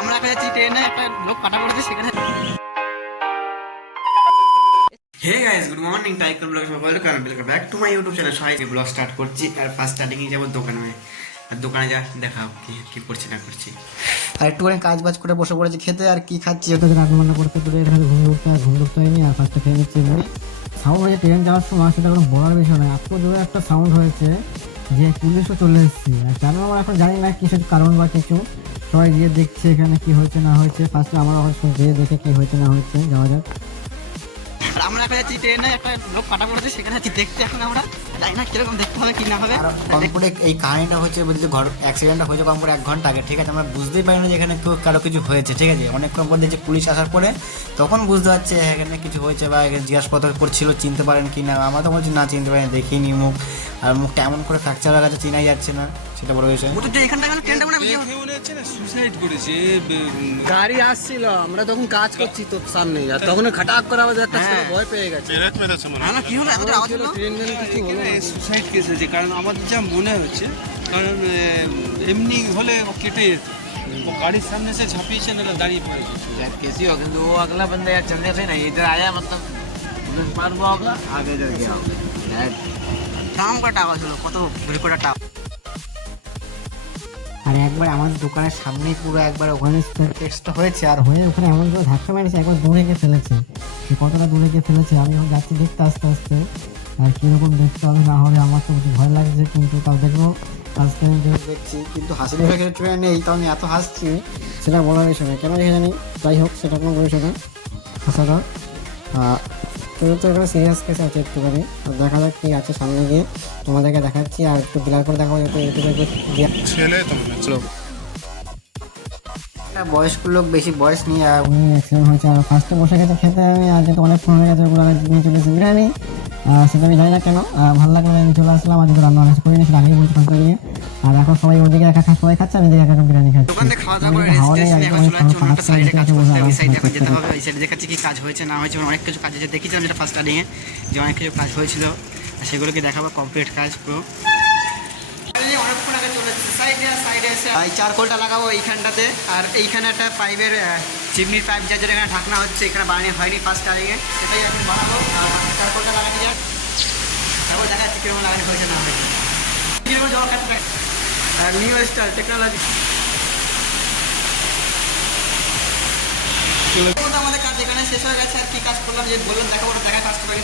আমরা এখন যাচ্ছি ট্রেনে, একটা লোক কাটা পড়েছে সেখানে। Hey guys, good morning. টাইকন vlog welcome back to my YouTube channel. সবাই ব্লগ স্টার্ট করছি। আর ফার্স্ট স্টার্টিং এ যাবো দোকানে। আর দোকানে যা দেখাও কি করছি না করছি। আর একটুখানি কাজ বাজ করে বসে পড়েছি খেতে। আর কি খাচ্ছি ওটা রান্না বান্না করতে করে এখানে ঘুম ঢুকতে হয়নি। আর ফার্স্টে খেয়ে নিচ্ছি মুড়ি। সাউন্ড হয়েছে ট্রেন যাওয়ার সময়, সেটা কোনো বলার বিষয় নয়। এত জোরে একটা সাউন্ড হয়েছে যে পুলিশও চলে এসেছে। আর কেন আমরা এখন জানি না কিসের কারণ বা কিছু। সবাই গিয়ে দেখছে এখানে কি হয়েছে না হয়েছে। ফার্স্টে আমরা গিয়ে দেখে কি হয়েছে না হয়েছে। যাওয়া যাক। আর আমরা এখন যাচ্ছি ট্রেনে, একটা লোক কাটা পড়েছে সেখানে যাচ্ছি দেখতে। এখন আমরা জানি না কিরকম দেখতে হবে কি না হবে। কমপোর্টে এই কাহিনীটা হচ্ছে বলতে ঘর অ্যাক্সিডেন্টটা হয়েছে কমপোর্টে 1 ঘন্টা আগে, ঠিক আছে। আমরা বুঝতেই পারিনি যে এখানে কারো কিছু হয়েছে, ঠিক আছে। অনেকক্ষণ পর দেখছি পুলিশ আসার পরে তখন বুঝতে পারছে এখানে কিছু হয়েছে বা জিজ্ঞাসাপত্র করছিল চিনতে পারেন কি না। আমরা তো বলছি না চিনতে পারিনি, দেখিনি মুখ। আর মুখটা এমন করে ফ্র্যাকচার হয়ে গেছে, চেনাই যাচ্ছে না, সেটা বড় বিষয়। গাড়ি আসছিল, আমরা তখন কাজ করছি তোর সামনে, আর তখন খাটাক করে আমাদের একটা ছেলে ভয় পেয়ে গেছে। কি হলো এত আওয়াজ হলো? সুসাইড কেস হয়েছে, কারণ আমাদের যা মনে হচ্ছে, কারণ এমনি হলে ও কেটে যেত। वो गाड़ी सामने से झपीছে ना दाঁড়িয়ে पड़े यार कैसी हो, किंतु वो अगला बंदा यार चलने से नहीं इधर आया, मतलब उधर पार हुआ होगा आगे इधर गया यार। ঠাম করে আওয়াজ হলো, কত বিকট একটা। আর একবার আমাদের দোকানের সামনেই পুরো একবার ওখানে টেক্সটটা হয়েছে। আর হয়ে ওখানে এমন করে ধাক্কা মেরেছে, একবার দূরে গিয়ে ফেলেছে। সে কতটা দূরে গিয়ে ফেলেছে আমি এখন যাচ্ছি দেখতে আস্তে আস্তে। আর কীরকম দেখতে হবে না হবে আমার তো কিছু ভয় লাগছে, কিন্তু তাও দেখবো। আজকে আমি দেখছি কিন্তু হাসি দেখে ট্রেন নেই, তাও আমি এত হাসছি সেটা বলার বিষয় না, কেন দেখে জানি। যাই হোক, সেটা কোনো বিষয় না হাসাটা। তো এখানে সিরিয়াস কেস আছে একটুখানি। দেখা যাক কি আছে সামনে গিয়ে তোমাদেরকে দেখাচ্ছি। আর একটু বিলার করে দেখাবো যাতে ইউটিউবে বয়স্ক লোক, বেশি বয়স নিয়ে অ্যাক্সিডেন্ট হয়েছে। আর ফার্স্টে বসে গেছে খেতে। আমি আর যেহেতু অনেক ফোন হয়ে গেছে ওগুলো নিয়ে চলে এসেছি বিরিয়ানি। সেটা আমি জানি না কেন ভালো লাগলো, আমি চলে আসলাম। আর যেহেতু রান্না করে নিয়েছি আগেই বলছি ফার্স্টে নিয়ে। আর এখন সবাই ওদিকে একা সবাই খাচ্ছে, আমি এদিকে একা বিরিয়ানি খাচ্ছি। দোকানে খাওয়া দাওয়া করে রেস্ট নিয়ে এখন চলে আসছি অন্য একটা সাইডে কাজ করতে। ওই সাইডে এখন যেতে হবে। ওই সাইডে দেখাচ্ছি কি কাজ হয়েছে না হয়েছে। অনেক কিছু কাজ আছে দেখেছিলাম যেটা ফার্স্ট স্টার্টিংয়ে, যে অনেক কিছু কাজ হয়েছিল। আর সেগুলোকে দেখাবো কমপ্লিট কাজ পুরো। অনেকক্ষণ আগে চলে এসেছে সাইডে এসে এই চারকোলটা লাগাবো এইখানটাতে। আর এইখানে একটা পাইপের চিমনির পাইপ যার যেটা এখানে ঢাকনা হচ্ছে, এখানে বানানো হয়নি ফার্স্ট স্টার্টিংয়ে, সেটাই এখন বানাবো। আর চারকোলটা লাগানো যাক, তারপর দেখা যাচ্ছে কীরকম লাগানো হয়েছে না হয়েছে। কীরকম জল কাটবে আর নিউ স্টাইল টেকনোলজি। আমাদের কাজ এখানে শেষ হয়ে গেছে। আর কি কাজ করলাম যে বললাম দেখাবো, ওটা দেখা কাজ করে।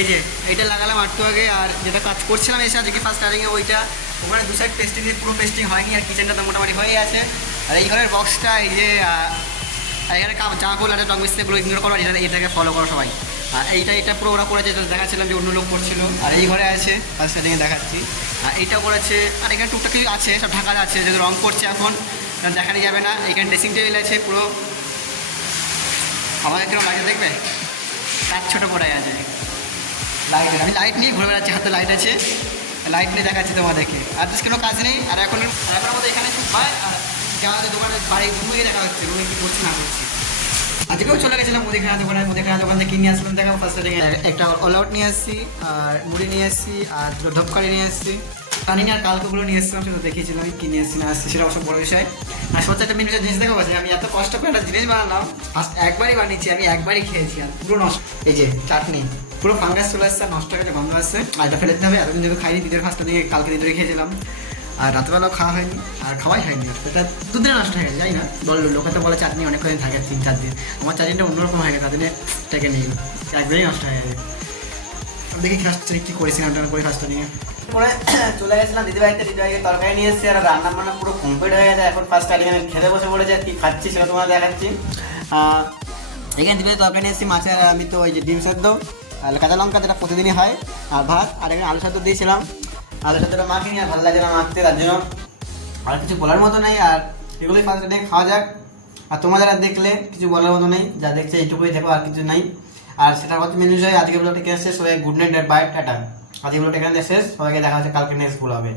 এই যে এইটা লাগালাম একটু আগে। আর যেটা কাজ করছিলাম এসে আজকে ফার্স্ট স্টার্টিংয়ে, ওইটা ওখানে 2 সাইড পেস্টিং দিয়ে পুরো পেস্টিং হয়নি। আর কিচেনটা তো মোটামুটি হয়ে আছে। আর এই ঘরের বক্সটা, এই যে এখানে জামাগুলো আছে টং মিস্ত্রিগুলো ইগনোর করো, এটাকে ফলো করো সবাই। আর এটা পুরো ওরা করেছে, দেখাচ্ছিলাম যে অন্য লোক করছিল। আর এই ঘরে আছে ফার্স্ট স্টার্টিংয়ে দেখাচ্ছি। আর এইটা করেছে। আর এখানে টুকটাক কিছু আছে, সব ঢাকা আছে, যেগুলো রং করছে এখন দেখানো যাবে না। এখানে ড্রেসিং টেবিল আছে পুরো। আমাদের কেন লাইট দেখবে, তার ছোটো পড়ে আছে লাইট। আমি লাইট নিয়ে ঘুরে বেড়াচ্ছি, হাতে লাইট আছে, লাইট নিয়ে দেখাচ্ছি তোমাদেরকে। আর বেশ কোনো কাজ নেই। আর এখন আমাদের এখানে হয়। আর যাওয়াদের দোকানে বাড়ি ঘুমিয়ে দেখা হচ্ছে রুমে কী করছি না করছি। আজকেও চলে গেছিলাম মুদিখানা দোকান থেকে কিনে আসলাম। দেখাবো ফার্স্ট স্টার্টিংয়ে একটা অল আউট নিয়ে আসছি, আর মুড়ি নিয়ে আসছি, আর দুটো ধপকারি নিয়ে আসছি। জানি না আর কালকুগুলো নিয়ে এসেছিলাম, সেটা দেখিয়েছিলাম আমি কিনে এসেছি না আসছি, সেটা অবশ্য বড় বিষয়। আর সত্যি একটা মিনিটের জিনিস দেখাবো যে আমি এত কষ্ট করে একটা জিনিস বানালাম, ফার্স্ট একবারই বানিয়েছি, আমি একবারই খেয়েছি। আর পুরো নষ্ট। এই যে চাটনি পুরো ফাঙ্গাস চলে আসছে, নষ্ট হয়ে গেছে, গন্ধ আসছে। আর এটা ফেলে দিতে হবে। এতদিন যেহেতু খাইনি, দ্বিতীয় ফার্স্ট দিকে কালকে দ্বিতীয় খেয়েছিলাম। আর রাতবেলাও খাওয়া হয়নি, আর খাওয়াই হয়নি। সেটা 2 দিনে নষ্ট হয়ে গেছে, যাই না বললো। লোকে তো বলে চাটনি অনেক কদিন থাকে, 3-4 দিন। আমার চাটনিটা অন্যরকম হয়ে গেছে, তাদের টেকে নেই, একবারই নষ্ট হয়ে গেছে। দেখি ফার্স্ট কী করেছিলাম ওটা করে ফার্স্ট নিয়ে পরে চলে গেছিলাম দিদিভাইতে। দিদিভাইকে তরকারি নিয়ে এসেছি। আর রান্না বান্না পুরো কমপ্লিট হয়ে গেছে। এখন ফার্স্ট স্টার্টিং আমি খেতে বসে পড়েছি। আর কি খাচ্ছি সেটা তোমাদের দেখাচ্ছি। এখানে দিদিভাই তরকারি নিয়ে এসেছি মাছের। আমি তো ওই যে ডিম সেদ্ধ আর কাঁচা লঙ্কা, যেটা প্রতিদিনই হয়, আর ভাত। আর এখানে আলু সেদ্ধ দিয়েছিলাম। আলু সেদ্ধটা মাখিনি, আর ভালো লাগে না মাখতে, তার জন্য আর কিছু বলার মতো নেই। আর এগুলোই ফার্স্ট স্টার্টিং খাওয়া যাক। আর তোমাদের আর দেখলে কিছু বলার মতো নেই, যা দেখছে এইটুকুই দেখো, আর কিছু নাই। আর সেটা হচ্ছে মেনু চাই। আজকে ব্লগটা শেষ। সবাই গুড নাইট, বাই, টাটা। আজকে ব্লগটা এখানে শেষ। সবাইকে দেখা হচ্ছে কালকে নেক্সট ব্লগে।